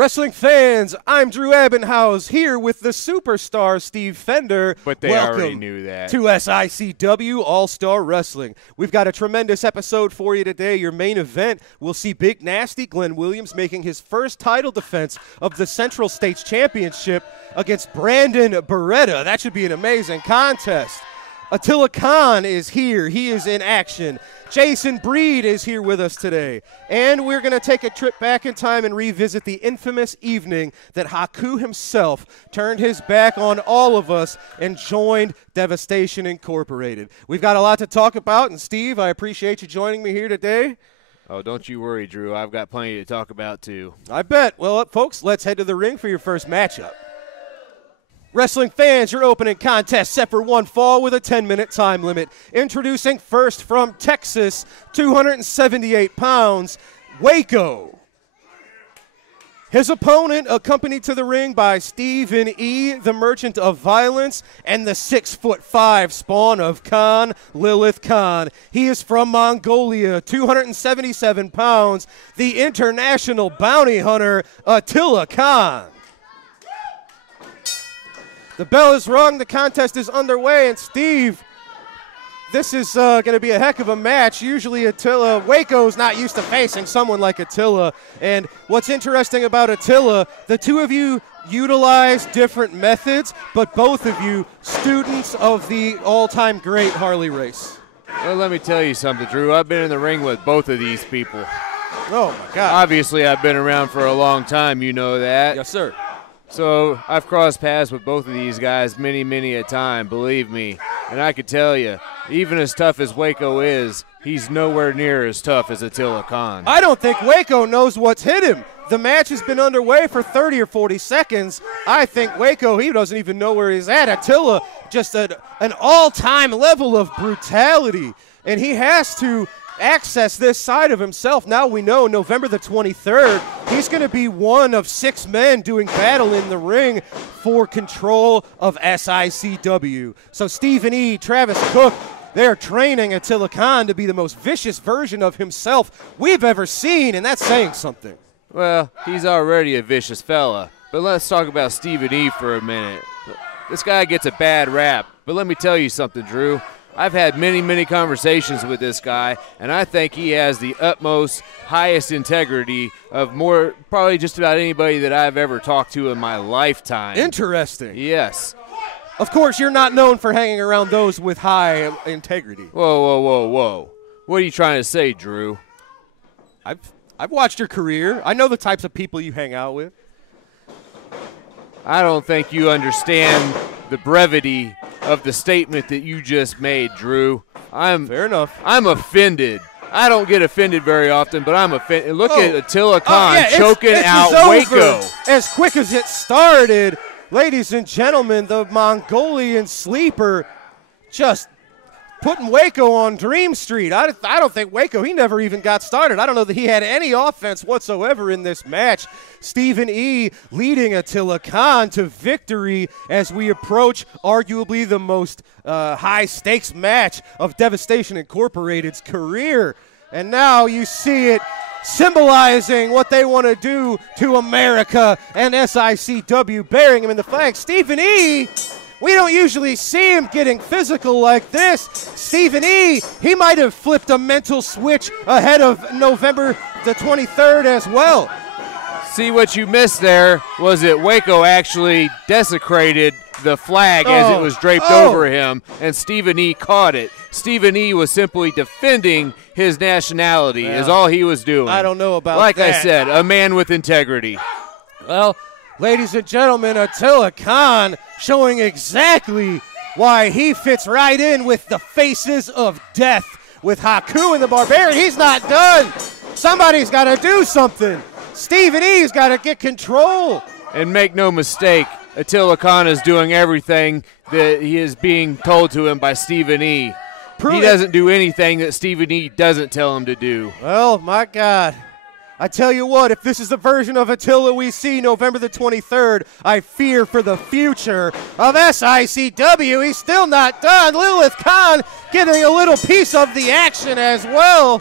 Wrestling fans, I'm Drew Ebenhaus here with the superstar Steve Fender. But they already knew that. To SICW All-Star Wrestling. We've got a tremendous episode for you today. Your main event will see Big Nasty Glenn Williams making his first title defense of the Central States Championship against Brandon Beretta. That should be an amazing contest. Attila Khan is here. He is in action. Jason Breed is here with us today. And we're going to take a trip back in time and revisit the infamous evening that Haku himself turned his back on all of us and joined Devastation Incorporated. We've got a lot to talk about, and Steve, I appreciate you joining me here today. Oh, don't you worry, Drew. I've got plenty to talk about, too. I bet. Well, folks, let's head to the ring for your first matchup. Wrestling fans, your opening contest set for one fall with a 10-minute time limit. Introducing first from Texas, 278 pounds, Waco. His opponent accompanied to the ring by Stephen E., the Merchant of Violence, and the 6'5" spawn of Khan, Lilith Khan. He is from Mongolia, 277 pounds, the international bounty hunter, Attila Khan. The bell is rung, the contest is underway, and Steve, this is going to be a heck of a match. Usually Waco's not used to facing someone like Attila, and what's interesting about Attila, the two of you utilize different methods, but both of you students of the all-time great Harley race. Well, let me tell you something, Drew. I've been in the ring with both of these people. Oh, my God. Obviously, I've been around for a long time, you know that. Yes, sir. So I've crossed paths with both of these guys many a time, believe me. And I could tell you, even as tough as Waco is, he's nowhere near as tough as Attila Khan. I don't think Waco knows what's hit him. The match has been underway for 30 or 40 seconds. I think Waco, he doesn't even know where he's at. Attila, just an all-time level of brutality. And he has to access this side of himself. Now we know November the 23rd, he's going to be one of 6 men doing battle in the ring for control of SICW. So Stephen E., Travis Cook, they're training Attila Khan to be the most vicious version of himself we've ever seen, and that's saying something. Well, he's already a vicious fella. But let's talk about Stephen E. for a minute. This guy gets a bad rap. But let me tell you something, Drew. I've had many conversations with this guy, and I think he has the utmost, highest integrity of probably just about anybody that I've ever talked to in my lifetime. Interesting. Yes. Of course, you're not known for hanging around those with high integrity. Whoa. What are you trying to say, Drew? I've watched your career. I know the types of people you hang out with. I don't think you understand the brevity of the statement that you just made, Drew. Fair enough. I'm offended. I don't get offended very often, but I'm offended. Look at Attila Khan choking out Waco. As quick as it started, ladies and gentlemen, the Mongolian sleeper just putting Waco on Dream Street. I don't think Waco, he never even got started. I don't know that he had any offense whatsoever in this match. Stephen E. leading Attila Khan to victory as we approach arguably the most high-stakes match of Devastation Incorporated's career. And now you see it symbolizing what they want to do to America and SICW, burying him in the flank. Stephen E., we don't usually see him getting physical like this. Stephen E., he might have flipped a mental switch ahead of November the 23rd as well. See, what you missed there was that Waco actually desecrated the flag as it was draped over him, and Stephen E. caught it. Stephen E. was simply defending his nationality is all he was doing. I don't know about that. Like I said, a man with integrity. Well, ladies and gentlemen, Attila Khan showing exactly why he fits right in with the faces of death with Haku and the Barbarian. He's not done. Somebody's got to do something. Stephen E's got to get control. And make no mistake, Attila Khan is doing everything that he is being told to him by Stephen E. He doesn't do anything that Stephen E. doesn't tell him to do. Well, my God. I tell you what, if this is the version of Attila we see November the 23rd, I fear for the future of SICW. He's still not done. Lilith Khan getting a little piece of the action as well.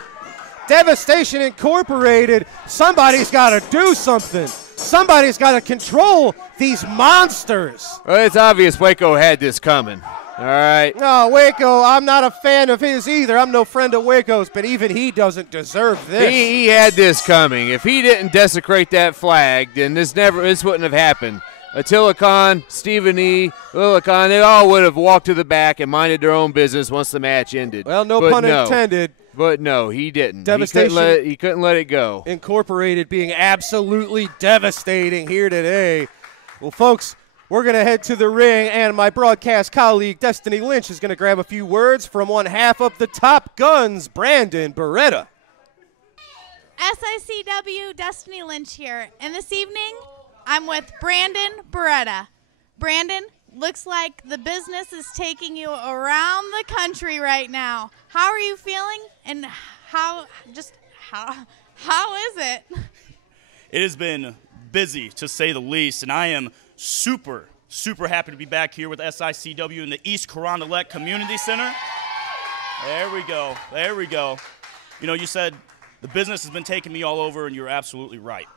Devastation Incorporated, somebody's got to do something. Somebody's got to control these monsters. Well, it's obvious Waco had this coming. All right. No, Waco, I'm not a fan of his either. I'm no friend of Waco's, but even he doesn't deserve this. He had this coming. If he didn't desecrate that flag, then this wouldn't have happened. Attila Khan, Stephen E., Lila Khan, they all would have walked to the back and minded their own business once the match ended. Well, no pun intended. But no, he didn't. Devastation He couldn't let it go. Incorporated being absolutely devastating here today. Well, folks, we're going to head to the ring, and my broadcast colleague, Destiny Lynch, is going to grab a few words from one half of the Top Guns, Brandon Beretta. SICW, Destiny Lynch here, and this evening I'm with Brandon Beretta. Brandon, looks like the business is taking you around the country right now. How are you feeling, and how is it? It has been busy, to say the least, and I am super happy to be back here with SICW in the East Carondelet Community Center. There we go. You know, you said the business has been taking me all over, and you're absolutely right.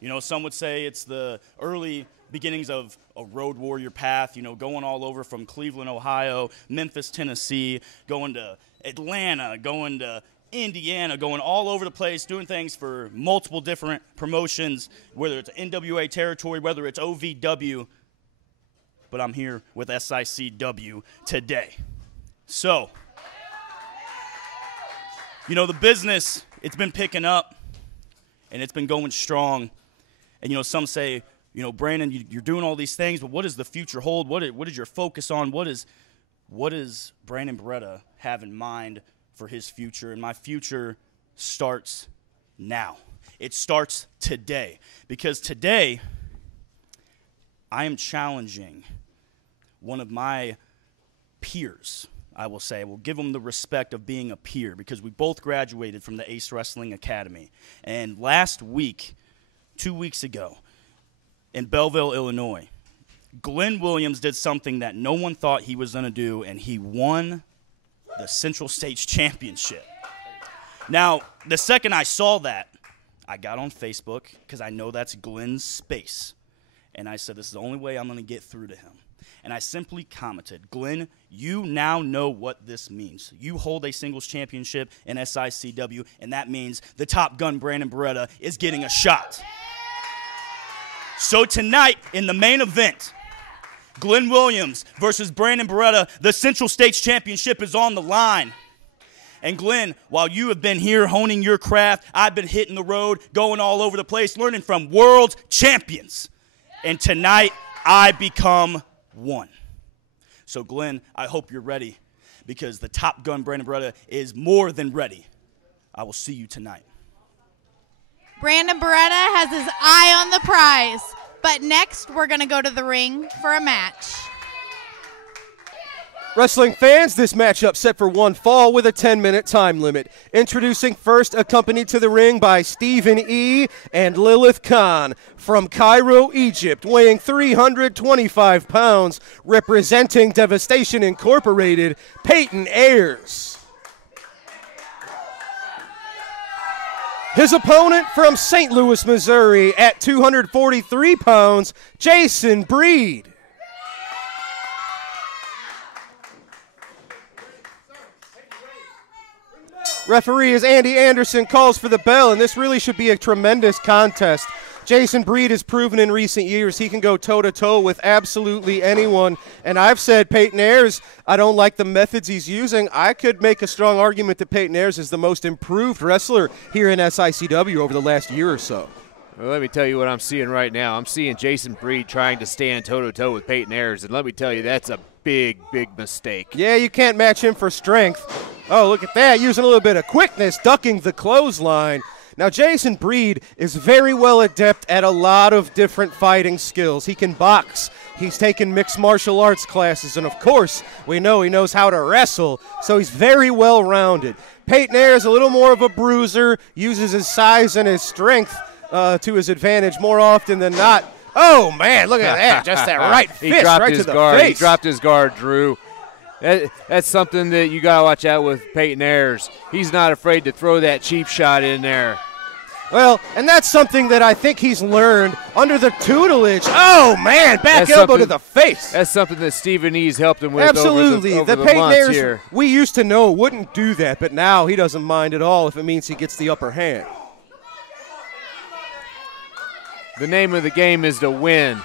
You know, some would say it's the early beginnings of a road warrior path, you know, going all over from Cleveland, Ohio, Memphis, Tennessee, going to Atlanta, going to Indiana, going all over the place, doing things for multiple different promotions, whether it's NWA territory, whether it's OVW. But I'm here with SICW today. So, you know, the business, it's been picking up, and it's been going strong. And, you know, some say, you know, Brandon, you're doing all these things, but what does the future hold? What is your focus on? What does Brandon Beretta have in mind for his future? And my future starts now. It starts today. Because today, I am challenging one of my peers, I will say. I will give him the respect of being a peer because we both graduated from the Ace Wrestling Academy. And last week, 2 weeks ago, in Belleville, Illinois, Glenn Williams did something that no one thought he was going to do, and he won the Central States Championship. Now, the second I saw that, I got on Facebook because I know that's Glenn's space. And I said, this is the only way I'm going to get through to him. And I simply commented, Glenn, you now know what this means. You hold a singles championship in SICW, and that means the Top Gun Brandon Beretta is getting a shot. So tonight, in the main event, Glenn Williams versus Brandon Beretta, the Central States Championship is on the line. And Glenn, while you have been here honing your craft, I've been hitting the road, going all over the place, learning from world champions. And tonight, I become one. So Glenn, I hope you're ready because the Top Gun Brandon Beretta is more than ready. I will see you tonight. Brandon Beretta has his eye on the prize. But next, we're going to go to the ring for a match. Wrestling fans, this matchup set for one fall with a 10-minute time limit. Introducing first, accompanied to the ring by Stephen E. and Lilith Khan from Cairo, Egypt, weighing 325 pounds, representing Devastation Incorporated, Peyton Ayers. His opponent from St. Louis, Missouri, at 243 pounds, Jason Breed. Referee is Andy Anderson, calls for the bell, and this really should be a tremendous contest. Jason Breed has proven in recent years he can go toe-to-toe with absolutely anyone, and I've said Peyton Ayers, I don't like the methods he's using. I could make a strong argument that Peyton Ayers is the most improved wrestler here in SICW over the last year or so. Well, let me tell you what I'm seeing right now. I'm seeing Jason Breed trying to stand toe-to-toe with Peyton Ayers, and let me tell you, that's a big mistake. Yeah, you can't match him for strength. Oh, look at that, using a little bit of quickness, ducking the clothesline. Now, Jason Breed is very well adept at a lot of different fighting skills. He can box. He's taken mixed martial arts classes, and of course, we know he knows how to wrestle, so he's very well-rounded. Peyton Ayers is a little more of a bruiser, uses his size and his strength to his advantage more often than not. Oh, man, look at that. Just that right fist right to the face. He dropped his guard, Drew. That's something that you got to watch out with Peyton Ayers. He's not afraid to throw that cheap shot in there. Well, and that's something that I think he's learned under the tutelage. Oh, man, back elbow to the face. That's something that Stephen E's helped him with Absolutely. over the Peyton months Ayers here. we used to know wouldn't do that, but now he doesn't mind at all if it means he gets the upper hand. The name of the game is to win.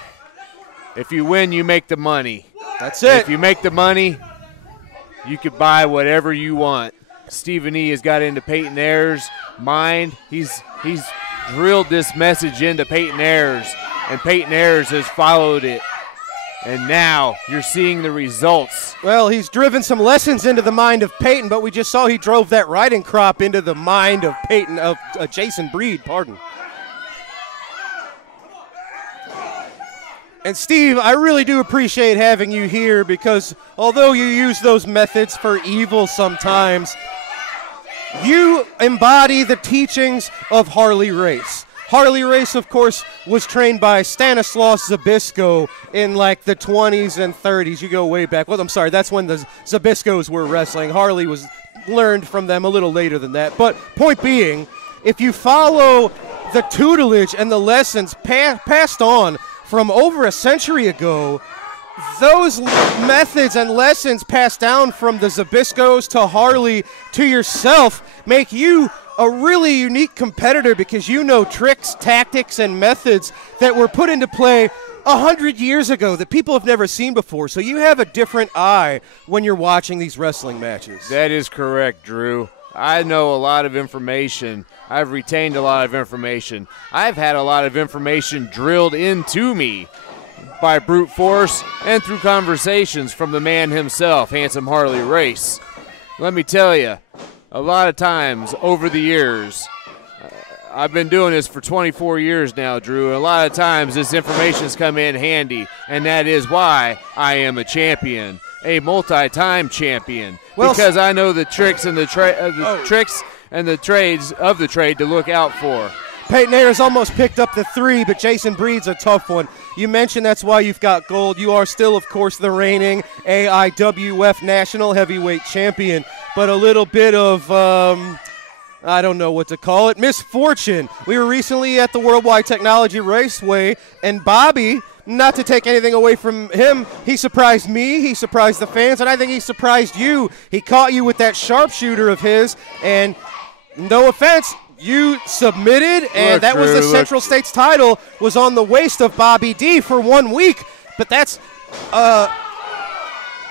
If you win, you make the money. That's it. If you make the money, you could buy whatever you want. Stephen E has got into Peyton Ayers' mind. He's drilled this message into Peyton Ayers, and Peyton Ayers has followed it. And now you're seeing the results. Well, he's driven some lessons into the mind of Peyton, but we just saw he drove that riding crop into the mind of Peyton, of Jason Breed, pardon. And Steve, I really do appreciate having you here because although you use those methods for evil sometimes, you embody the teachings of Harley Race. Harley Race, of course, was trained by Stanislaus Zbyszko in like the 20s and 30s. You go way back. Well, I'm sorry, that's when the Zbyszkos were wrestling. Harley was learned from them a little later than that. But point being, if you follow the tutelage and the lessons passed on from over a century ago, those methods and lessons passed down from the Zbyszkos to Harley to yourself make you a really unique competitor because you know tricks, tactics, and methods that were put into play 100 years ago that people have never seen before. So you have a different eye when you're watching these wrestling matches. That is correct, Drew. I know a lot of information. I've retained a lot of information. I've had a lot of information drilled into me by brute force and through conversations from the man himself, Handsome Harley Race. Let me tell you, a lot of times over the years, I've been doing this for 24 years now, Drew, and a lot of times this information's come in handy, and that is why I am a champion, a multi-time champion, because I know the tricks and the tricks and the trades of the trade to look out for. Peyton Ayers almost picked up the 3, but Jason Breed's a tough one. You mentioned that's why you've got gold. You are still, of course, the reigning AIWF National Heavyweight Champion, but a little bit of, I don't know what to call it, misfortune. We were recently at the Worldwide Technology Raceway, and Bobby, not to take anything away from him, he surprised me, he surprised the fans, and I think he surprised you. He caught you with that sharpshooter of his, and no offense, you submitted, and that was the Central States title was on the waist of Bobby D for 1 week. But that's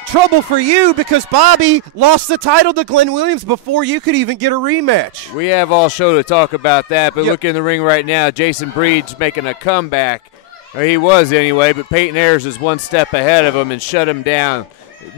trouble for you because Bobby lost the title to Glenn Williams before you could even get a rematch. We have all show to talk about that, but look in the ring right now. Jason Breed's making a comeback. Or he was anyway, but Peyton Ayers is one step ahead of him and shut him down,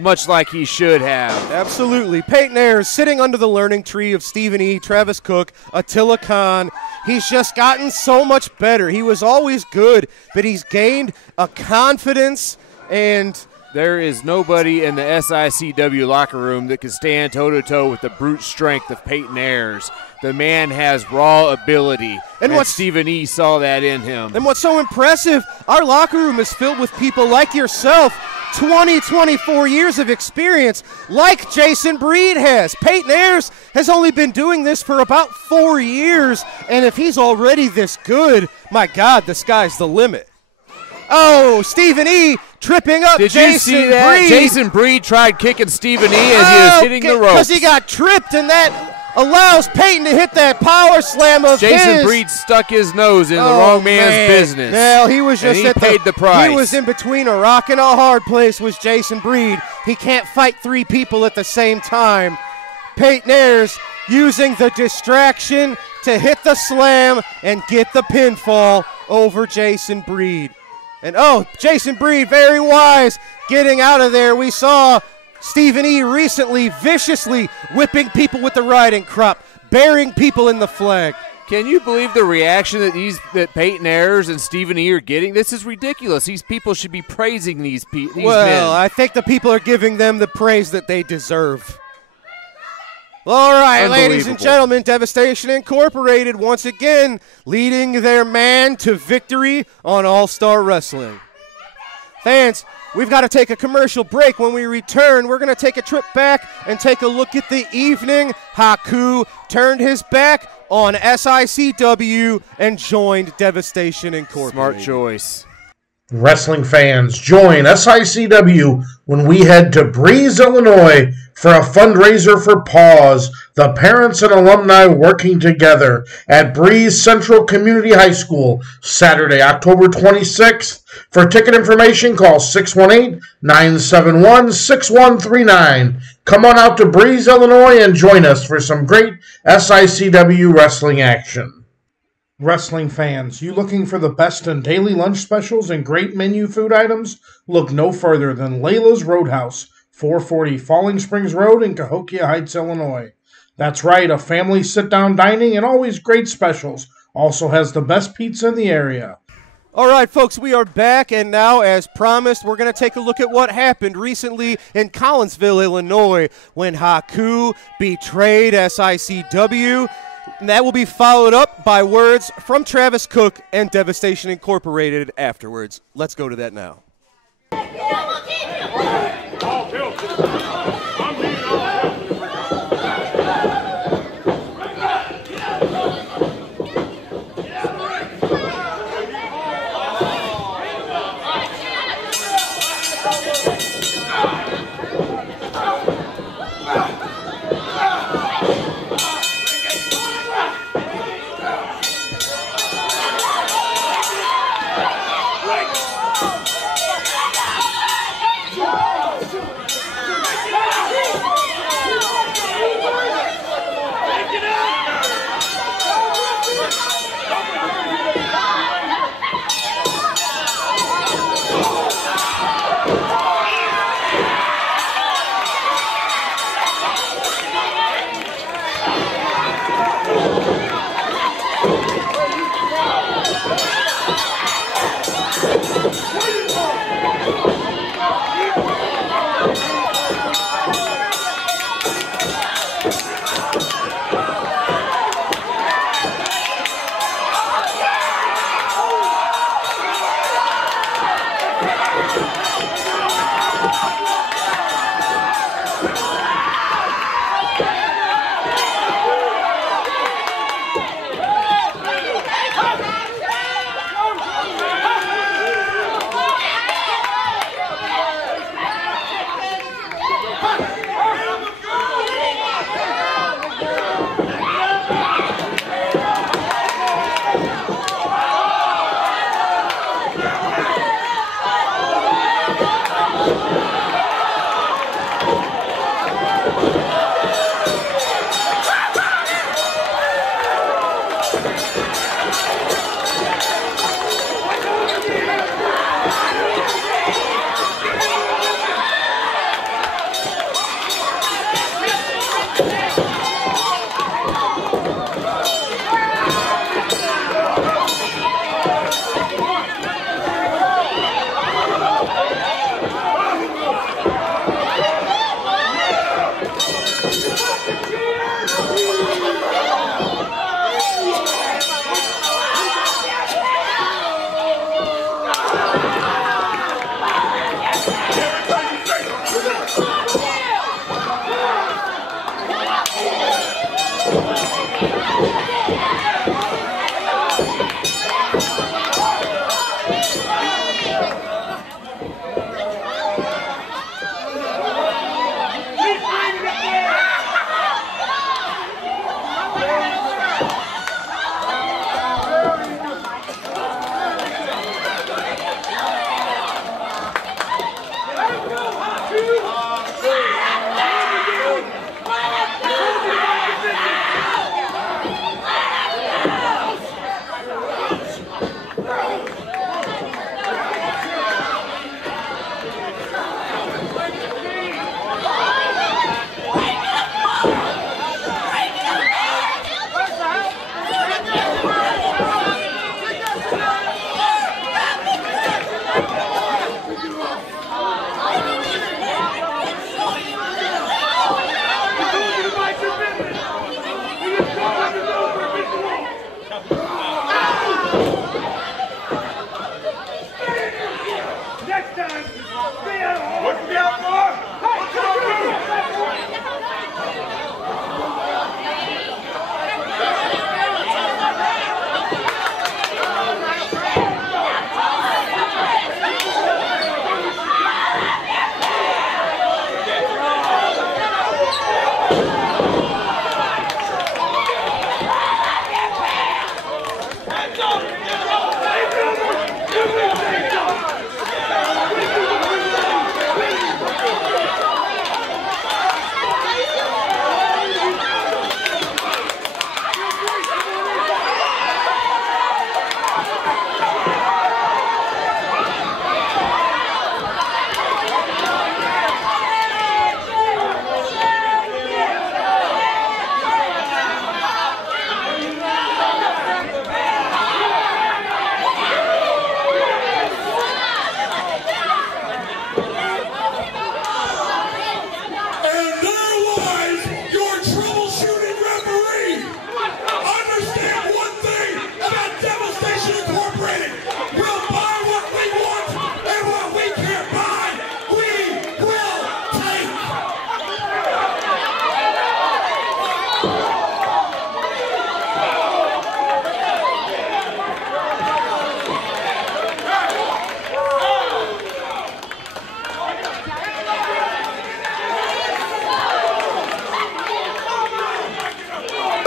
much like he should have. Absolutely. Peyton Ayers sitting under the learning tree of Stephen E., Travis Cook, Attila Khan. He's just gotten so much better. He was always good, but he's gained a confidence, and there is nobody in the SICW locker room that can stand toe-to-toe with the brute strength of Peyton Ayers. The man has raw ability, and Stephen E. saw that in him. And what's so impressive, our locker room is filled with people like yourself, 24 years of experience, like Jason Breed has. Peyton Ayers has only been doing this for about 4 years, and if he's already this good, my God, the sky's the limit. Oh, Stephen E. tripping up Jason Breed. Did you see that? Jason Breed tried kicking Stephen E. as he was hitting the ropes. Because he got tripped, and that allows Peyton to hit that power slam of Jason Breed stuck his nose in the wrong man's business. Well, he was just and he paid the price. He was in between a rock and a hard place with Jason Breed. He can't fight 3 people at the same time. Peyton Ayers using the distraction to hit the slam and get the pinfall over Jason Breed. And Jason Breed, very wise, getting out of there. We saw Stephen E. recently viciously whipping people with the riding crop, burying people in the flag. Can you believe the reaction that Peyton Ayers and Stephen E. are getting? This is ridiculous. These people should be praising these men. Well, I think the people are giving them the praise that they deserve. All right, ladies and gentlemen, Devastation Incorporated once again leading their man to victory on All-Star Wrestling. Fans, we've got to take a commercial break. When we return, we're going to take a trip back and take a look at the evening. Haku turned his back on SICW and joined Devastation Incorporated. Smart choice. Wrestling fans, join SICW when we head to Breeze, Illinois for a fundraiser for PAWS, the parents and alumni working together at Breeze Central Community High School, Saturday, October 26th. For ticket information, call 618-971-6139. Come on out to Breeze, Illinois and join us for some great SICW wrestling action. Wrestling fans, you looking for the best in daily lunch specials and great menu food items? Look no further than Layla's Roadhouse, 440 Falling Springs Road in Cahokia Heights, Illinois. That's right, a family sit-down dining and always great specials. Also has the best pizza in the area. All right, folks, we are back, and now, as promised, we're going to take a look at what happened recently in Collinsville, Illinois, when Haku betrayed SICW. And that will be followed up by words from Travis Cook and Devastation Incorporated afterwards. Let's go to that now.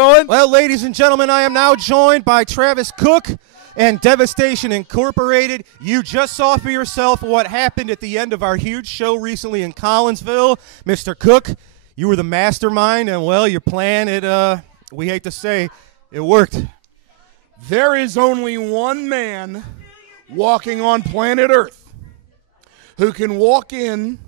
going? Well, ladies and gentlemen, I am now joined by Travis Cook and Devastation Incorporated. You just saw for yourself what happened at the end of our huge show recently in Collinsville. Mr. Cook, you were the mastermind, and, well, your plan, we hate to say, it worked. There is only one man walking on planet Earth who can walk in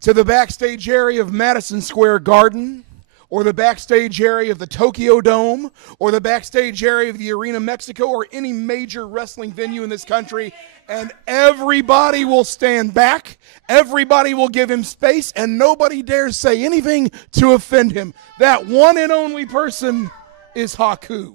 to the backstage area of Madison Square Garden, or the backstage area of the Tokyo Dome, or the backstage area of the Arena Mexico, or any major wrestling venue in this country, and everybody will stand back, everybody will give him space, and nobody dares say anything to offend him. That one and only person is Haku.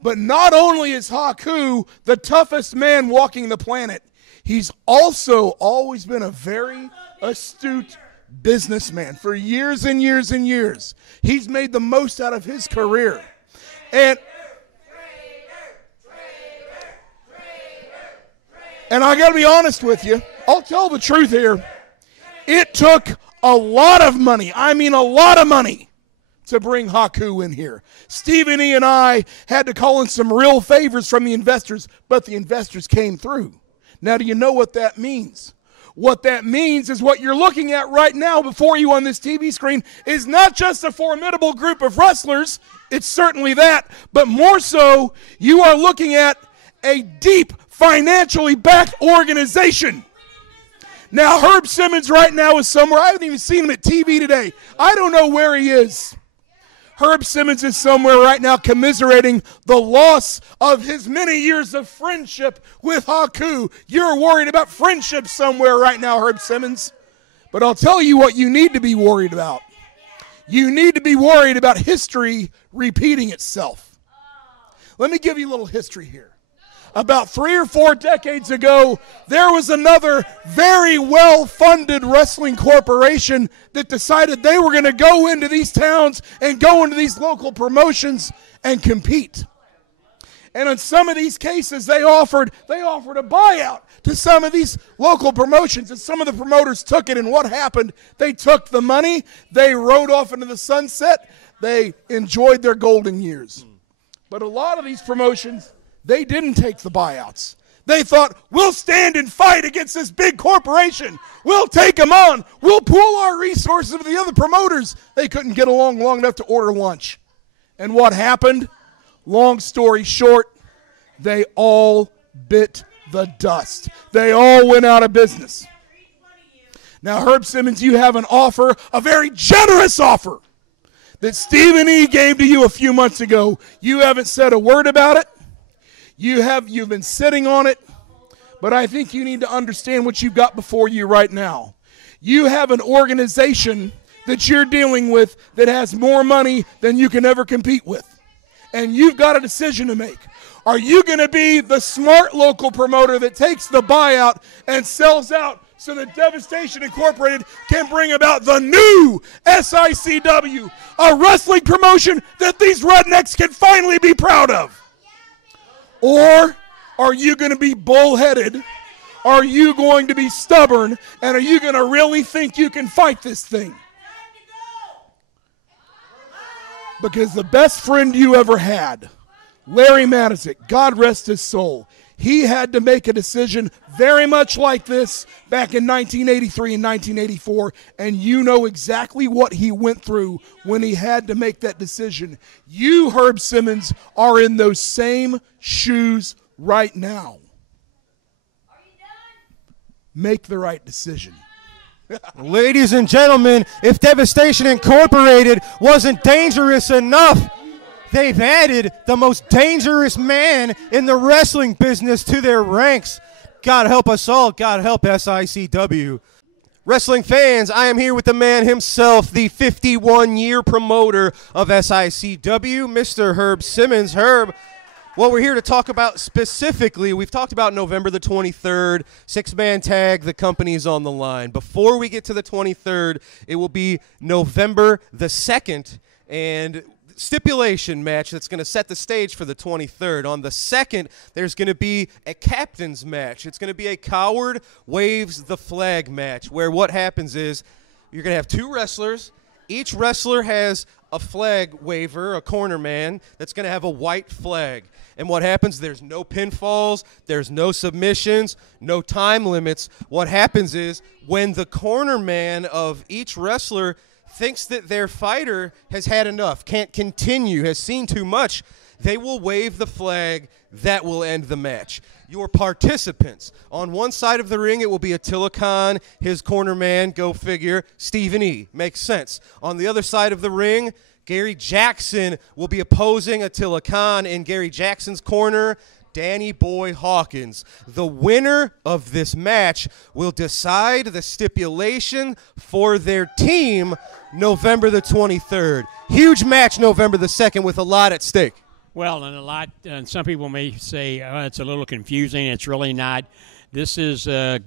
But not only is Haku the toughest man walking the planet, he's also always been a very astute businessman for years and years and years. He's made the most out of his career. And I got to be honest with you. I'll tell the truth here. It took a lot of money. I mean a lot of money to bring Haku in here. Stephen E. and I had to call in some real favors from the investors, but the investors came through. Now, do you know what that means? What that means is what you're looking at right now before you on this TV screen is not just a formidable group of wrestlers, it's certainly that, but more so, you are looking at a deep, financially backed organization. Now, Herb Simmons right now is somewhere. I haven't even seen him at TV today. I don't know where he is. Herb Simmons is somewhere right now commiserating the loss of his many years of friendship with Haku. You're worried about friendship somewhere right now, Herb Simmons. But I'll tell you what you need to be worried about. You need to be worried about history repeating itself. Let me give you a little history here. About 3 or 4 decades ago, there was another very well-funded wrestling corporation that decided they were going to go into these towns and go into these local promotions and compete. And in some of these cases, they offered a buyout to some of these local promotions, and some of the promoters took it, and what happened? They took the money, they rode off into the sunset, they enjoyed their golden years. But a lot of these promotions, they didn't take the buyouts. They thought, we'll stand and fight against this big corporation. We'll take them on. We'll pool our resources with the other promoters. They couldn't get along long enough to order lunch. And what happened? Long story short, they all bit the dust. They all went out of business. Now, Herb Simmons, you have an offer, a very generous offer, that Stephen E. gave to you a few months ago. You haven't said a word about it. You've been sitting on it, but I think you need to understand what you've got before you right now. You have an organization that you're dealing with that has more money than you can ever compete with. And you've got a decision to make. Are you going to be the smart local promoter that takes the buyout and sells out so that Devastation Incorporated can bring about the new SICW, a wrestling promotion that these rednecks can finally be proud of? Or are you going to be bullheaded? Are you going to be stubborn? And are you going to really think you can fight this thing? Because the best friend you ever had, Larry Matizik, God rest his soul, he had to make a decision very much like this back in 1983 and 1984, and you know exactly what he went through when he had to make that decision. You, Herb Simmons, are in those same shoes right now. Make the right decision. Ladies and gentlemen, if Devastation Incorporated wasn't dangerous enough, they've added the most dangerous man in the wrestling business to their ranks. God help us all. God help SICW. Wrestling fans, I am here with the man himself, the 51-year promoter of SICW, Mr. Herb Simmons. Herb, what we're here to talk about specifically, we've talked about November the 23rd, 6-man tag, the company's on the line. Before we get to the 23rd, it will be November the 2nd, and stipulation match that's going to set the stage for the 23rd. On the 2nd, there's going to be a captain's match. It's going to be a Coward Waves the Flag match, where what happens is you're going to have 2 wrestlers, Each wrestler has a flag waver, a corner man, that's going to have a white flag. And what happens, there's no pinfalls, there's no submissions, no time limits. What happens is when the corner man of each wrestler thinks that their fighter has had enough, can't continue, has seen too much, they will wave the flag that will end the match. Your participants, on one side of the ring, it will be Attila Khan, his corner man, go figure, Stephen E. Makes sense. On the other side of the ring, Gary Jackson will be opposing Attila Khan. In Gary Jackson's corner, Danny Boy Hawkins. The winner of this match will decide the stipulation for their team November the 23rd. Huge match November the 2nd with a lot at stake. Well, and some people may say it's a little confusing. It's really not. This is a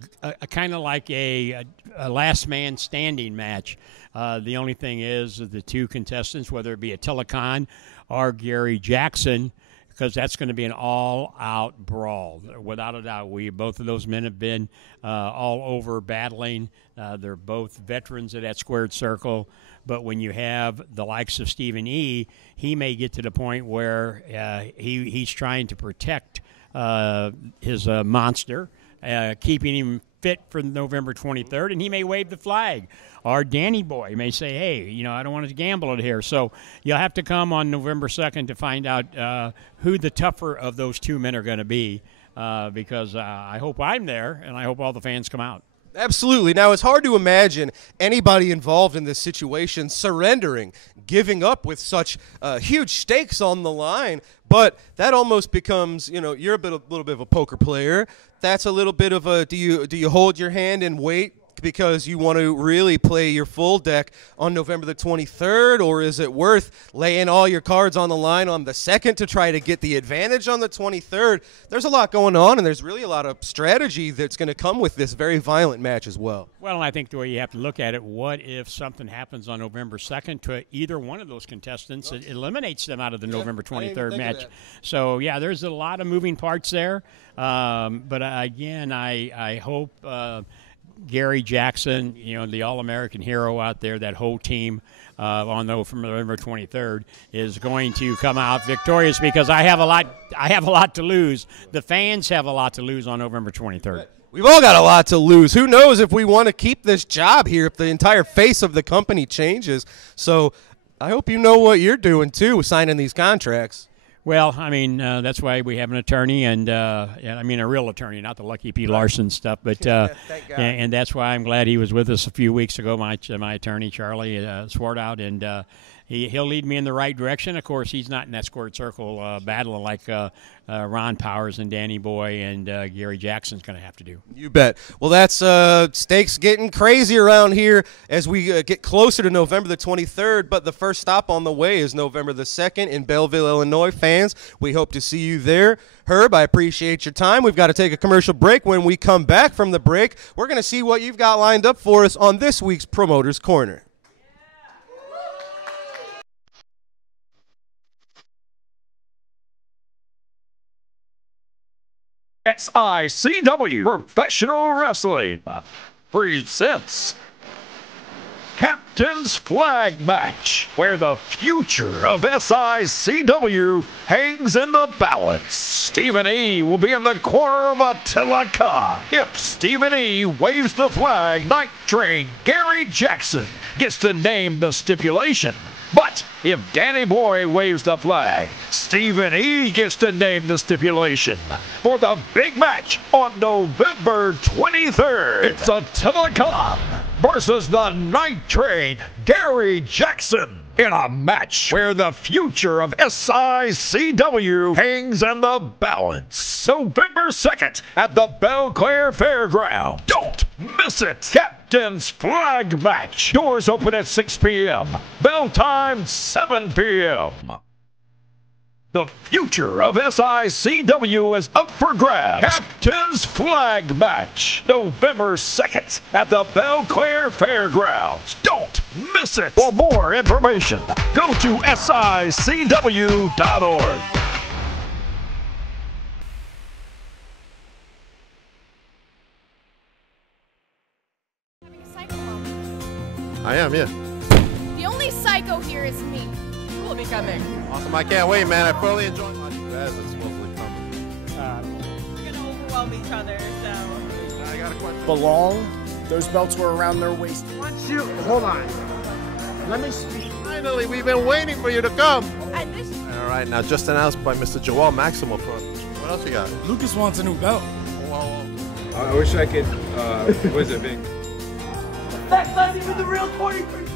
kind of like a last man standing match. The only thing is that the two contestants, whether it be Attila Khan or Gary Jackson, because that's going to be an all-out brawl, without a doubt. Both of those men have been all over battling. They're both veterans of that squared circle. But when you have the likes of Stephen E., he may get to the point where he's trying to protect his monster, keeping him fit for November 23rd, and he may wave the flag. Or Danny Boy may say, hey, I don't want to gamble it here. So you'll have to come on November 2nd to find out who the tougher of those two men are going to be, because I hope I'm there, and I hope all the fans come out. Absolutely. Now, it's hard to imagine anybody involved in this situation surrendering, giving up with such huge stakes on the line. But that almost becomes, you're a little bit of a poker player. That's a little bit of a, do you hold your hand and wait because you want to really play your full deck on November the 23rd, or is it worth laying all your cards on the line on the 2nd to try to get the advantage on the 23rd? There's a lot going on, and there's really a lot of strategy that's going to come with this very violent match as well. Well, I think the way you have to look at it, what if something happens on November 2nd to either one of those contestants? It eliminates them out of the November 23rd match. So, yeah, there's a lot of moving parts there. But, again, I hope Gary Jackson, the All-American hero out there, that whole team from November 23rd is going to come out victorious, because I have a lot to lose. The fans have a lot to lose on November 23rd. We've all got a lot to lose. Who knows if we want to keep this job here, if the entire face of the company changes. So I hope you know what you're doing, too, signing these contracts. Well, that's why we have an attorney, and a real attorney, not the Lucky P. Larson stuff. But and that's why I'm glad he was with us a few weeks ago. My attorney, Charlie Swartout, and he'll lead me in the right direction. Of course, he's not in that squared circle battling like Ron Powers and Danny Boy and Gary Jackson's going to have to do. You bet. Well, that's stakes getting crazy around here as we get closer to November the 23rd. But the first stop on the way is November the 2nd in Belleville, Illinois. Fans, we hope to see you there. Herb, I appreciate your time. We've got to take a commercial break. When we come back from the break, we're going to see what you've got lined up for us on this week's Promoter's Corner. SICW Professional Wrestling presents Captain's Flag Match, where the future of SICW hangs in the balance. Stephen E. will be in the corner of Attila Khan. If Stephen E. waves the flag, Night Train Gary Jackson gets to name the stipulation. But if Danny Boy waves the flag, Stephen E. gets to name the stipulation for the big match on November 23rd. It's Attila Khan versus the Night Train, Gary Jackson, in a match where the future of SICW hangs in the balance. November 2nd at the Belclaire Fairground. Don't miss it. Captain's Flag Match. Doors open at 6 p.m. Bell time 7 p.m. The future of SICW is up for grabs. Captain's Flag Match, November 2nd at the Belclaire Fairgrounds. Don't miss it. For more information, go to SICW.org. I am, yeah. The only only psycho here is me. Awesome, I can't wait, man. I thoroughly enjoyed watching you guys. It's supposedly coming. We're gonna overwhelm each other, so. I got a question. Belong. Those belts were around their waist. Hold on. Let me speak. Finally, we've been waiting for you to come. All right, now just announced by Mr. Joel Maximo. What else you got? Lucas wants a new belt. I wish I could, what is it, Big? That's not even the real 2036.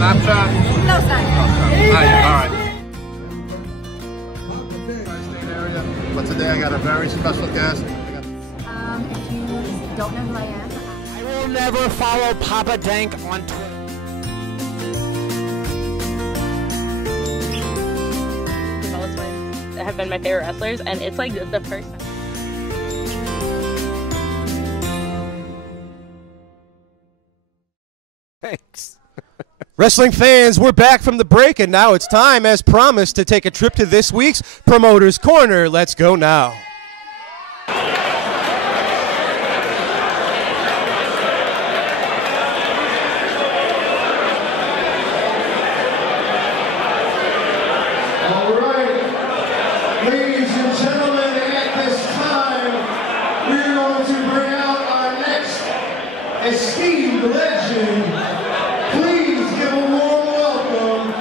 Snapchat? No sign. All right. But today I got a very special guest. If you don't know who I am, I will never follow Papa Dank on Twitter. Have been my favorite wrestlers, and it's like the first time. Thanks. Wrestling fans, we're back from the break, and now it's time, as promised, to take a trip to this week's Promoter's Corner. Let's go now. Ladies and gentlemen, at this time, we're going to bring out our next esteemed legend. Please give a warm welcome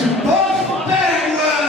to Buff Bagwell.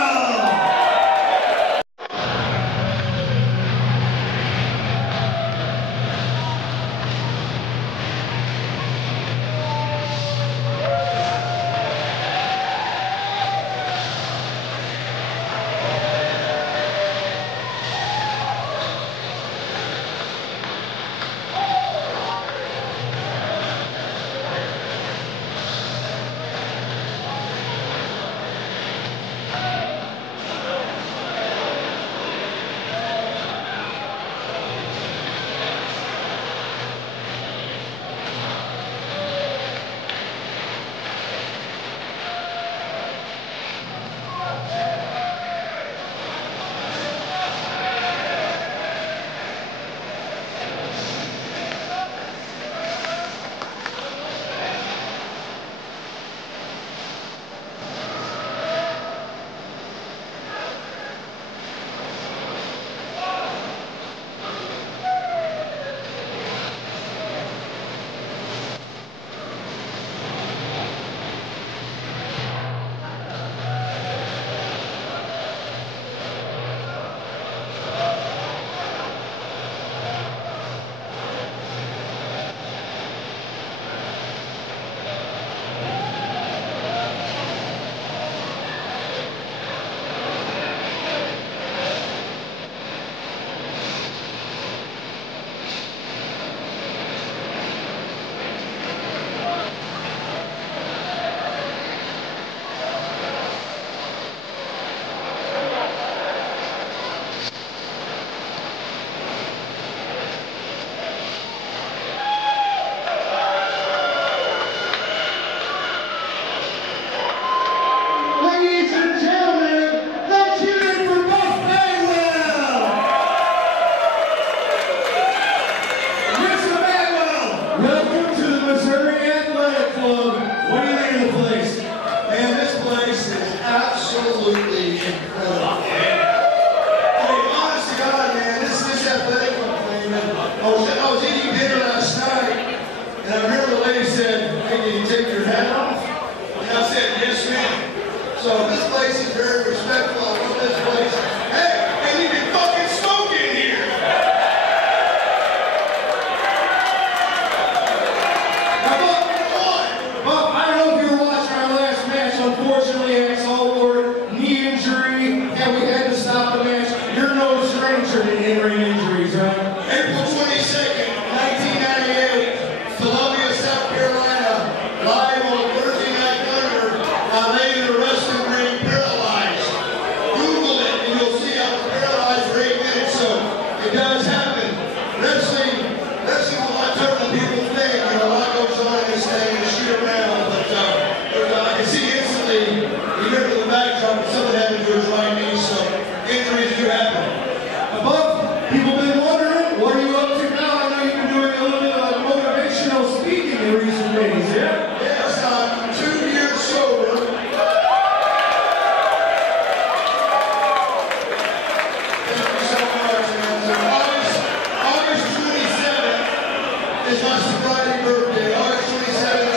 is my sobriety birthday, August 27th,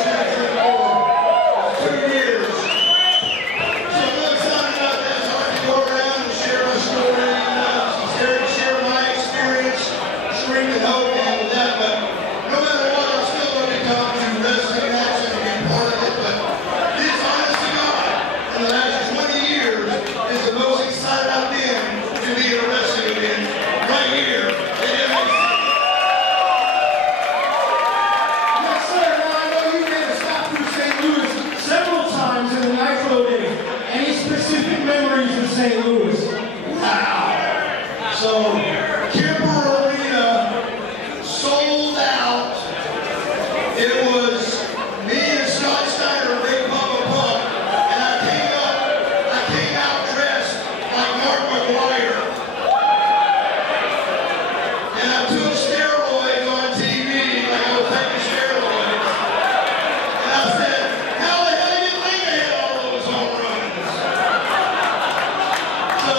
2024. 2 years. So I'm really excited about that, so I can go around and share my story and share my experience, screaming hope and with that. But no matter what, I'm still going to come to wrestling action and be part of it. But this, honest to God, in the last 20 years, is the most excited I've been to be in a wrestling event right here at MSC. Yes, sir. Now I know you've been to stop through St. Louis several times in the Nitro days. Any specific memories in St. Louis? Wow. So, Kemper Arena sold out. It was me and Scott Steiner, Big Papa Pump, and I came out dressed like Mark McGuire. And I took steroids on TV, like I was taking steroids. And I said, how the hell do you think I had all those home runs? So,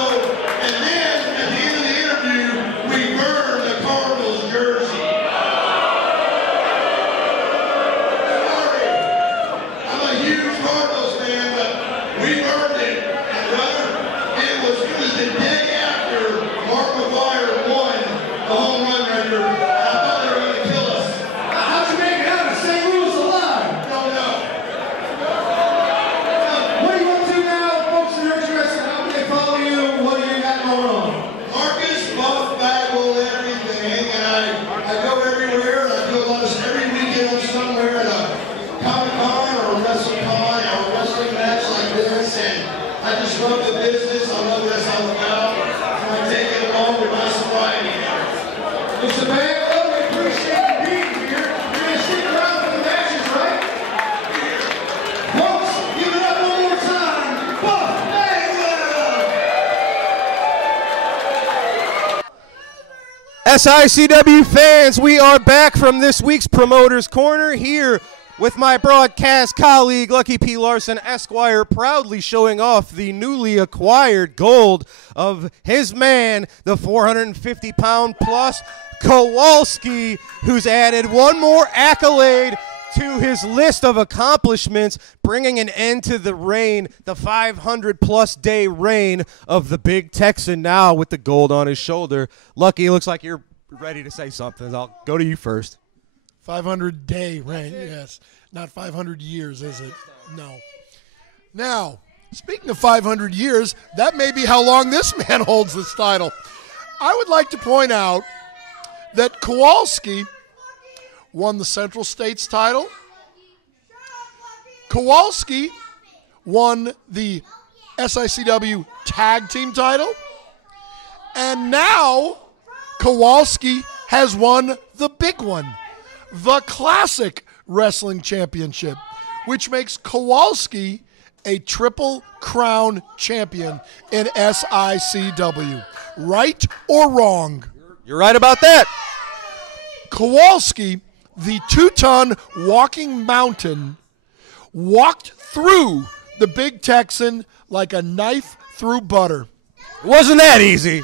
and then at the end of the interview, we burned the Cardinals jersey. Sorry, I'm a huge Cardinals fan, but we burned it. And brother, it was the day after Mark McGuire won the home run record. And I thought they were going to kill us. How'd you make it out of St. Louis alive? Don't know. What are you up to now? Folks are interested. How can they follow you? What do you got going on? Marcus, Buff, Bagwell, everything. And I go everywhere. And I do a lot of every weekend I'm somewhere at a Comic-Con or a WrestleCon or a wrestling match like this. And I just love the business. I love what it's all about. And I take it along with my sobriety. Mr. Bagwell, we appreciate you being here. You're going to stick around for the matches, right? Folks, give it up one more time. Buff Bagwell! SICW fans, we are back from this week's Promoter's Corner here with my broadcast colleague, Lucky P. Larson, Esquire, proudly showing off the newly acquired gold of his man, the 450-pound plus Kowalski, who's added one more accolade to his list of accomplishments, bringing an end to the reign, the 500-plus day reign of the Big Texan now with the gold on his shoulder. Lucky, it looks like you're ready to say something. I'll go to you first. 500-day reign, yes. Not 500 years, is it? No. Now, speaking of 500 years, that may be how long this man holds this title. I would like to point out that Kowalski won the Central States title. Kowalski won the SICW Tag Team title. And now Kowalski has won the big one, the Classic Wrestling Championship, which makes Kowalski a Triple Crown champion in SICW. Right or wrong? You're right about that. Kowalski, the 2-ton walking mountain, walked through the Big Texan like a knife through butter. Wasn't that easy?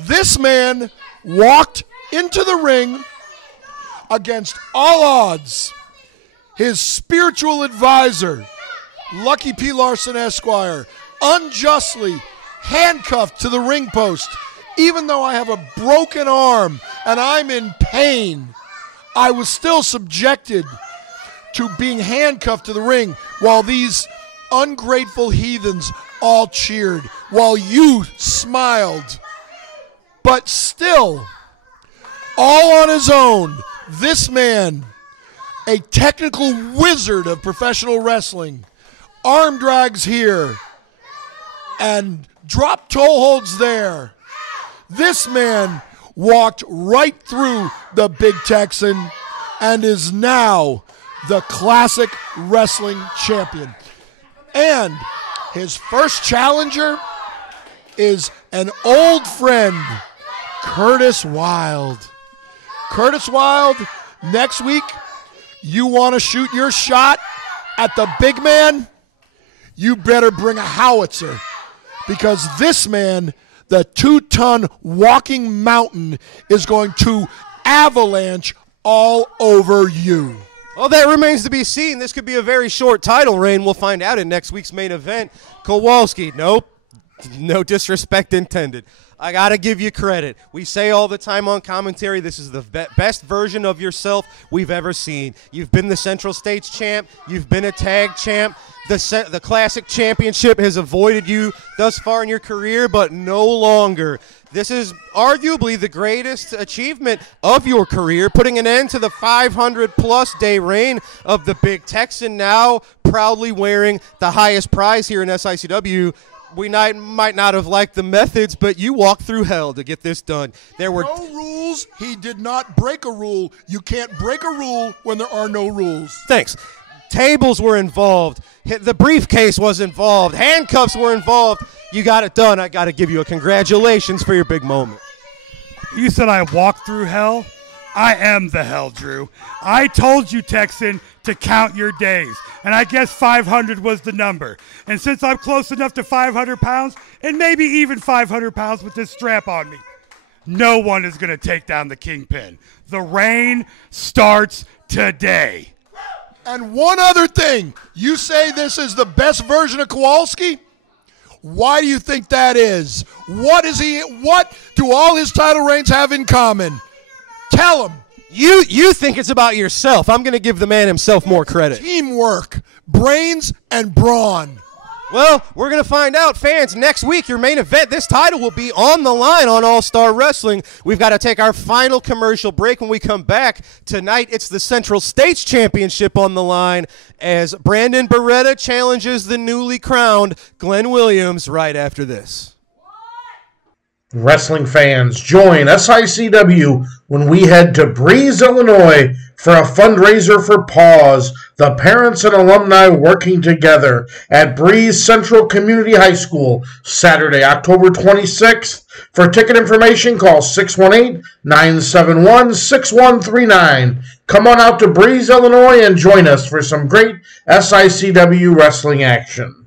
This man walked into the ring against all odds. His spiritual advisor, Lucky P. Larson Esquire, unjustly handcuffed to the ring post. Even though I have a broken arm and I'm in pain, I was still subjected to being handcuffed to the ring while these ungrateful heathens all cheered, while you smiled. But still, all on his own, this man, a technical wizard of professional wrestling, arm drags here and drop toe holds there. This man walked right through the Big Texan and is now the Classic Wrestling Champion. And his first challenger is an old friend, Curtis Wilde. Curtis Wilde, next week, you want to shoot your shot at the big man? You better bring a howitzer, because this man, the 2-ton walking mountain, is going to avalanche all over you. Well, that remains to be seen. This could be a very short title reign. We'll find out in next week's main event. Kowalski, nope. No disrespect intended. I got to give you credit. We say all the time on commentary, this is the best version of yourself we've ever seen. You've been the Central States champ. You've been a tag champ. The Classic Championship has avoided you thus far in your career, but no longer. This is arguably the greatest achievement of your career, putting an end to the 500-plus day reign of the Big Texan, now proudly wearing the highest prize here in SICW. We might not have liked the methods, but you walked through hell to get this done. There were no rules. He did not break a rule. You can't break a rule when there are no rules. Thanks. Tables were involved. The briefcase was involved. Handcuffs were involved. You got it done. I got to give you a congratulations for your big moment. You said I walked through hell? I am the hell, Drew. I told you, Texan, to count your days, and I guess 500 was the number. And since I'm close enough to 500 pounds, and maybe even 500 pounds with this strap on me, no one is going to take down the Kingpin. The reign starts today. And one other thing, you say this is the best version of Kowalski? Why do you think that is? What do all his title reigns have in common? Tell him. You think it's about yourself. I'm going to give the man himself more credit. Teamwork, brains, and brawn. Well, we're going to find out, fans. Next week, your main event, this title will be on the line on All-Star Wrestling. We've got to take our final commercial break. When we come back tonight, it's the Central States Championship on the line as Brandon Beretta challenges the newly crowned Glenn Williams right after this. Wrestling fans, join SICW when we head to Breeze, Illinois for a fundraiser for PAWS, the parents and alumni working together at Breeze Central Community High School, Saturday, October 26th. For ticket information, call 618-971-6139. Come on out to Breeze, Illinois and join us for some great SICW wrestling action.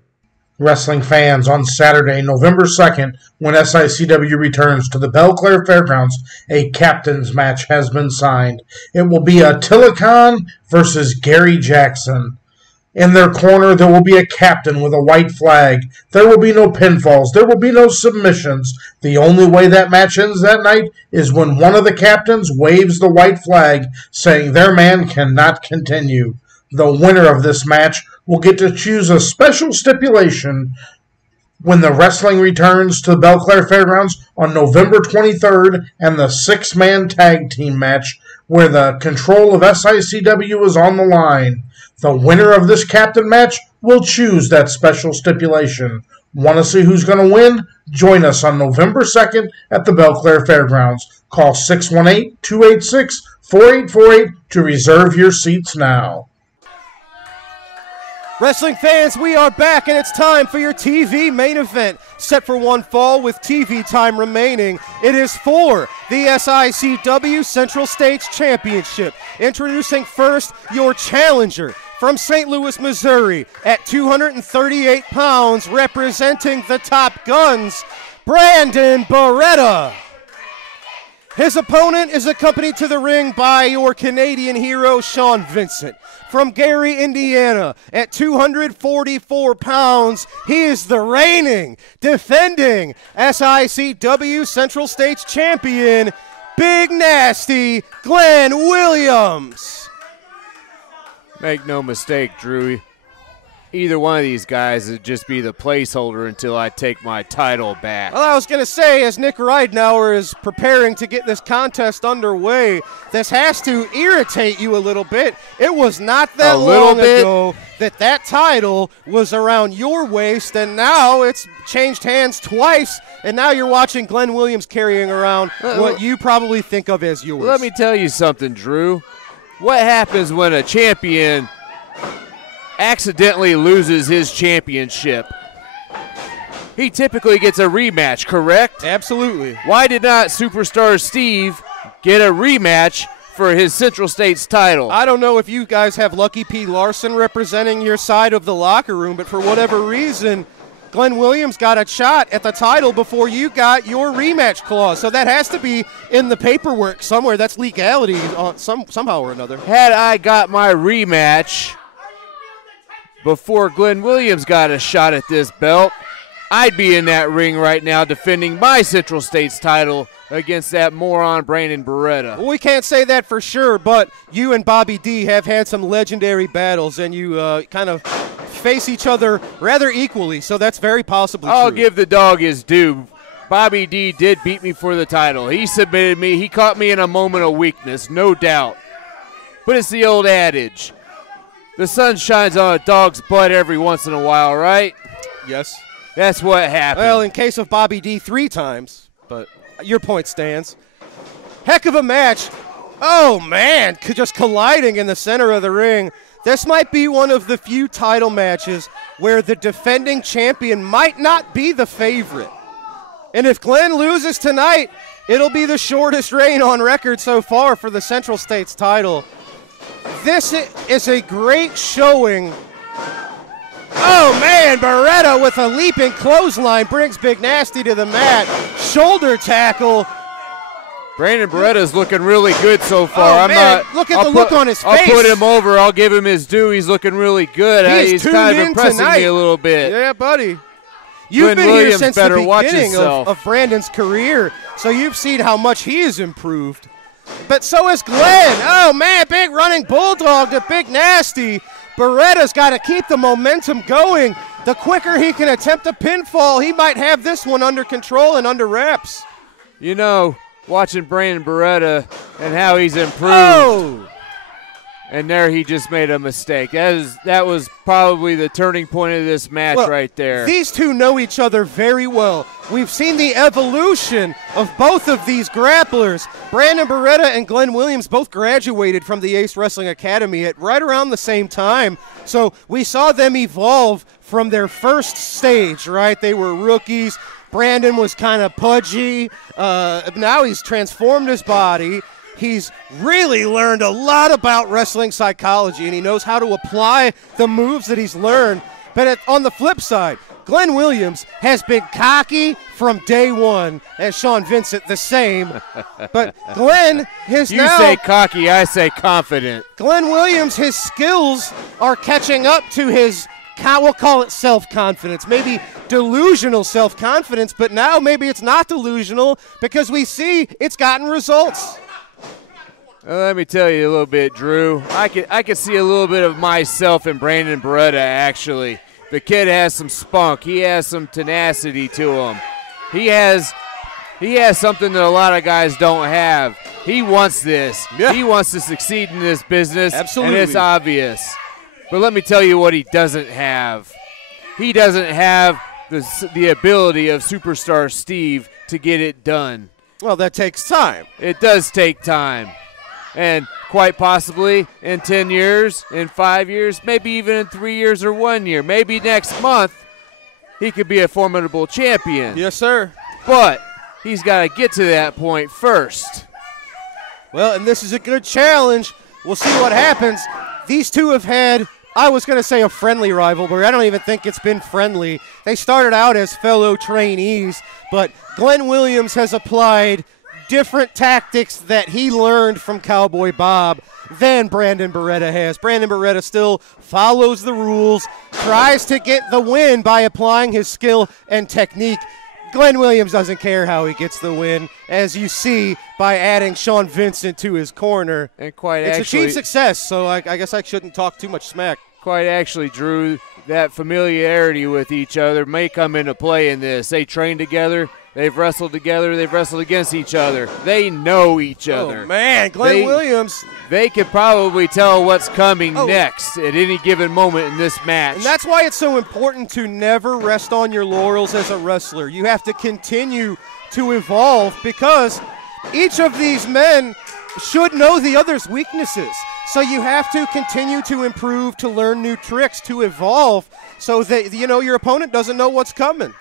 Wrestling fans, on Saturday, November 2nd, when SICW returns to the Belclair Fairgrounds, a captain's match has been signed. It will be Attila Khan versus Gary Jackson. In their corner, there will be a captain with a white flag. There will be no pinfalls. There will be no submissions. The only way that match ends that night is when one of the captains waves the white flag, saying their man cannot continue. The winner of this match will get to choose a special stipulation when the wrestling returns to the Belclair Fairgrounds on November 23rd and the six-man tag team match where the control of SICW is on the line. The winner of this captain match will choose that special stipulation. Want to see who's going to win? Join us on November 2nd at the Belclair Fairgrounds. Call 618-286-4848 to reserve your seats now. Wrestling fans, we are back, and it's time for your TV main event. Set for one fall with TV time remaining. It is for the SICW Central States Championship. Introducing first your challenger from St. Louis, Missouri, at 238 pounds, representing the Top Guns, Brandon Beretta. His opponent is accompanied to the ring by your Canadian hero, Sean Vincent. From Gary, Indiana, at 244 pounds, he is the reigning, defending SICW Central States champion, Big Nasty Glenn Williams. Make no mistake, Drew. Either one of these guys would just be the placeholder until I take my title back. Well, I was going to say, as Nick Ridenour is preparing to get this contest underway, this has to irritate you a little bit. It was not that long ago that title was around your waist, and now it's changed hands twice, and now you're watching Glenn Williams carrying around what you probably think of as yours. Let me tell you something, Drew. What happens when a champion accidentally loses his championship? He typically gets a rematch, correct? Absolutely. Why did not Superstar Steve get a rematch for his Central States title? I don't know if you guys have Lucky P. Larson representing your side of the locker room, but for whatever reason, Glenn Williams got a shot at the title before you got your rematch clause. So that has to be in the paperwork somewhere. That's legality somehow or another. Had I got my rematch before Glenn Williams got a shot at this belt, I'd be in that ring right now defending my Central States title against that moron Brandon Beretta. Well, we can't say that for sure, but you and Bobby D have had some legendary battles, and you kind of face each other rather equally, so that's very possibly I'll true. give the dog his due. Bobby D did beat me for the title. He submitted me. He caught me in a moment of weakness, no doubt. But it's the old adage. The sun shines on a dog's butt every once in a while, right? Yes. That's what happened. Well, in case of Bobby D, 3 times, but your point stands. Heck of a match. Oh, man, just colliding in the center of the ring. This might be one of the few title matches where the defending champion might not be the favorite. And if Glenn loses tonight, it'll be the shortest reign on record so far for the Central States title. This is a great showing. Oh, man, Beretta with a leaping clothesline brings Big Nasty to the mat. Shoulder tackle. Brandon Beretta's looking really good so far. Oh, man, look at the look on his face. I'll put him over. I'll give him his due. He's looking really good. He's kind of impressing me a little bit. Yeah, buddy. You've been here since the beginning of Brandon's career, so you've seen how much he has improved. But so has Glenn. Oh, man, big running bulldog to Big Nasty. Beretta's got to keep the momentum going. The quicker he can attempt a pinfall, he might have this one under control and under wraps. You know, watching Brandon Beretta and how he's improved. Oh! And there he just made a mistake. That was probably the turning point of this match right there. These two know each other very well. We've seen the evolution of both of these grapplers. Brandon Beretta and Glenn Williams both graduated from the Ace Wrestling Academy at right around the same time. So we saw them evolve from their first stage, right? They were rookies. Brandon was kind of pudgy. Now he's transformed his body. He's really learned a lot about wrestling psychology, and he knows how to apply the moves that he's learned. But on the flip side, Glenn Williams has been cocky from day one, and Sean Vincent the same. But Glenn has You say cocky, I say confident. Glenn Williams, his skills are catching up to his, we'll call it self-confidence, maybe delusional self-confidence, but now maybe it's not delusional because we see it's gotten results. Let me tell you a little bit, Drew. I could see a little bit of myself in Brandon Beretta, actually. The kid has some spunk. He has some tenacity to him. He has something that a lot of guys don't have. He wants this. Yeah. He wants to succeed in this business. Absolutely. And it's obvious. But let me tell you what he doesn't have. He doesn't have the ability of Superstar Steve to get it done. Well, that takes time. It does take time. And quite possibly in 10 years, in 5 years, maybe even in 3 years or 1 year, maybe next month, he could be a formidable champion. Yes, sir. But he's got to get to that point first. Well, and this is a good challenge. We'll see what happens. These two have had, I was going to say a friendly rivalry. I don't even think it's been friendly. They started out as fellow trainees, but Glenn Williams has applied different tactics that he learned from Cowboy Bob than Brandon Beretta has. Brandon Beretta still follows the rules, tries to get the win by applying his skill and technique. Glenn Williams doesn't care how he gets the win, as you see by adding Sean Vincent to his corner. And quite it's actually, achieved success, so I guess I shouldn't talk too much smack. Quite actually, Drew, that familiarity with each other may come into play in this. They train together. They've wrestled together. They've wrestled against each other. They know each other. Oh, man, Glenn Williams. They could probably tell what's coming next at any given moment in this match. And that's why it's so important to never rest on your laurels as a wrestler. You have to continue to evolve because each of these men should know the other's weaknesses. So you have to continue to improve, to learn new tricks, to evolve so that, your opponent doesn't know what's coming.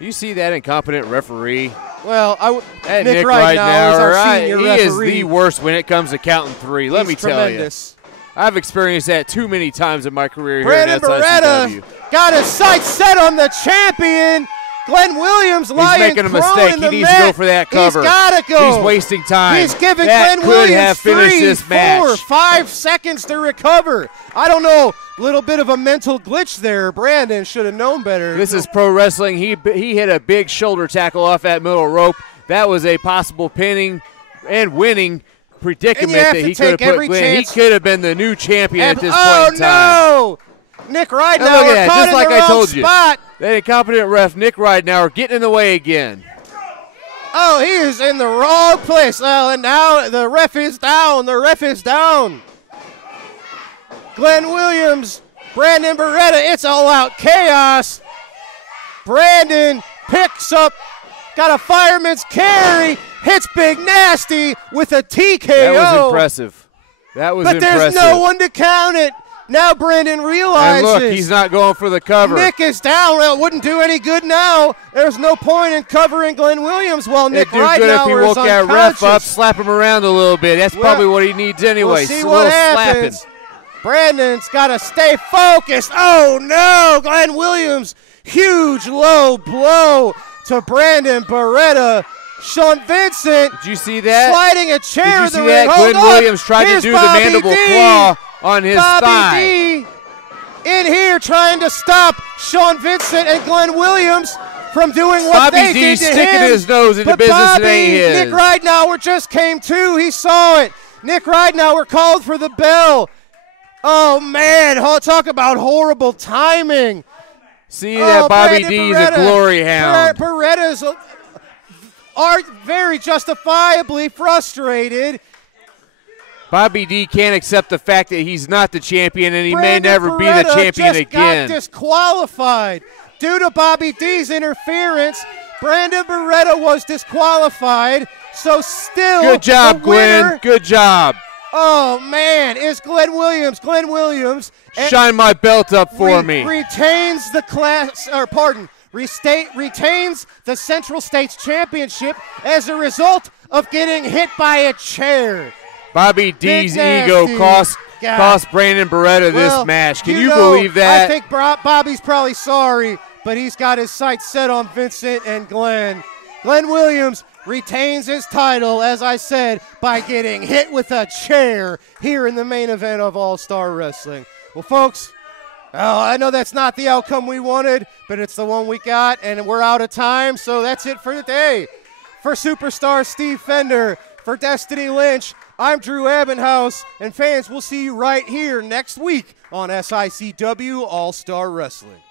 You see that incompetent referee? Well, Nick right now is our senior referee. He is the worst when it comes to counting three. Let me tell you. I've experienced that too many times in my career Brandon here at SICW. Beretta got his sights set on the champion. Glenn Williams lying He's making a prone mistake. in He the needs to go for that cover. He's got to go. He's wasting time. He's giving that Glenn could Williams have finished 3, this 4, match. 5 seconds to recover. I don't know. A little bit of a mental glitch there. Brandon should have known better. This is pro wrestling. He hit a big shoulder tackle off that middle rope. That was a possible pinning and winning predicament that he could have put Glenn. He could have been the new champion at this point in time. Oh, no! Nick Ridenauer look at that, caught just in like the I wrong told you. spot. That incompetent ref, Nick Ridenauer, getting in the way again. Oh, he is in the wrong place. Well, and now the ref is down. The ref is down. Glenn Williams, Brandon Beretta, it's all out chaos. Brandon picks up, got a fireman's carry, hits Big Nasty with a TKO. That was impressive. That was impressive. But there's no one to count it. Now Brandon realizes. And look, he's not going for the cover. Nick is down. Well, it wouldn't do any good now. There's no point in covering Glenn Williams while Nick It'd do good if he Ridenauer is woke that ref unconscious. up, slap him around a little bit. That's probably what he needs anyway. We'll see a what little happens. slapping. Brandon's got to stay focused. Oh, no. Glenn Williams, huge low blow to Brandon Beretta. Sean Vincent. Did you see that? Sliding a chair in the Did you see ring. that? Hold Glenn on. Williams tried Here's to do Bobby the mandible D. claw on his Bobby thigh. D in here trying to stop Sean Vincent and Glenn Williams from doing what Bobby they D did to sticking him. his nose into But business Bobby, that ain't his. Nick Ridenauer just came to. He saw it. Nick Ridenauer called for the bell. Oh, man. Talk about horrible timing. See that Bobby Brandon D is Beretta. a glory hound. Beretta's are very justifiably frustrated. Bobby D can't accept the fact that he's not the champion, and he may Brandon never be the Beretta champion just again. got disqualified due to Bobby D's interference. Brandon Beretta was disqualified, so still Good job, the winner, Glenn. Good job. Oh, man, is Glenn Williams. Glenn Williams. Shine my belt up for me. Retains the retains the Central States Championship as a result of getting hit by a chair. Bobby D's ego cost Brandon Beretta this match. Can you believe that? I think Bobby's probably sorry, but he's got his sights set on Vincent and Glenn. Glenn Williams retains his title, as I said, by getting hit with a chair here in the main event of All-Star Wrestling. Well, folks, I know that's not the outcome we wanted, but it's the one we got, and we're out of time, so that's it for today. For Superstar Steve Fender, for Destiny Lynch, I'm Drew Abbenhouse, and fans, we'll see you right here next week on SICW All-Star Wrestling.